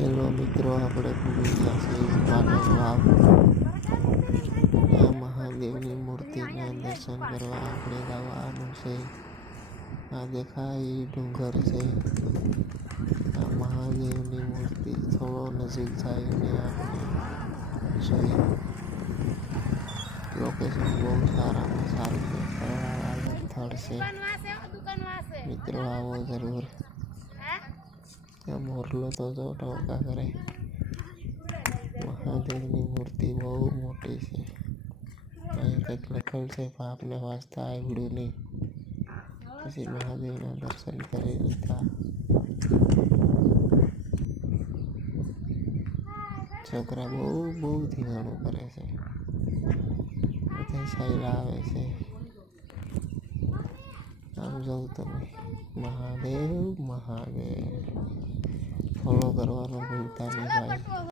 Hello મિત્રો, આપણે પૂરી પાસે પાટણ વાવ આ મહાદેવની મૂર્તિના દર્શન કરવા આપણે જવાનું છે. આ દેખાય ડુંગર છે. આ મહાદેવની મૂર્તિ થોડો નજીક જઈને આપણે જોઈએ. લોકેશન બહુ સારામાં સારું છે. ફરવાવાળું સ્થળ છે. મિત્રો આવો જરૂર. મોરલો તો જો ટોકા કરે. મહાદેવની મૂર્તિ બહુ મોટી છે. અહીં કંઈક લખેલ છે પણ આપને વાંચતા આવડ્યું નહીં. પછી મહાદેવના દર્શન કરી લીધા. છોકરા બહુ ધીંગાણું કરે છે. બધા સહેલા આવે છે. આમ જોઉં તમે મહાદેવ ફોલો કરવાનું ભૂલતા નહીં ભાઈ.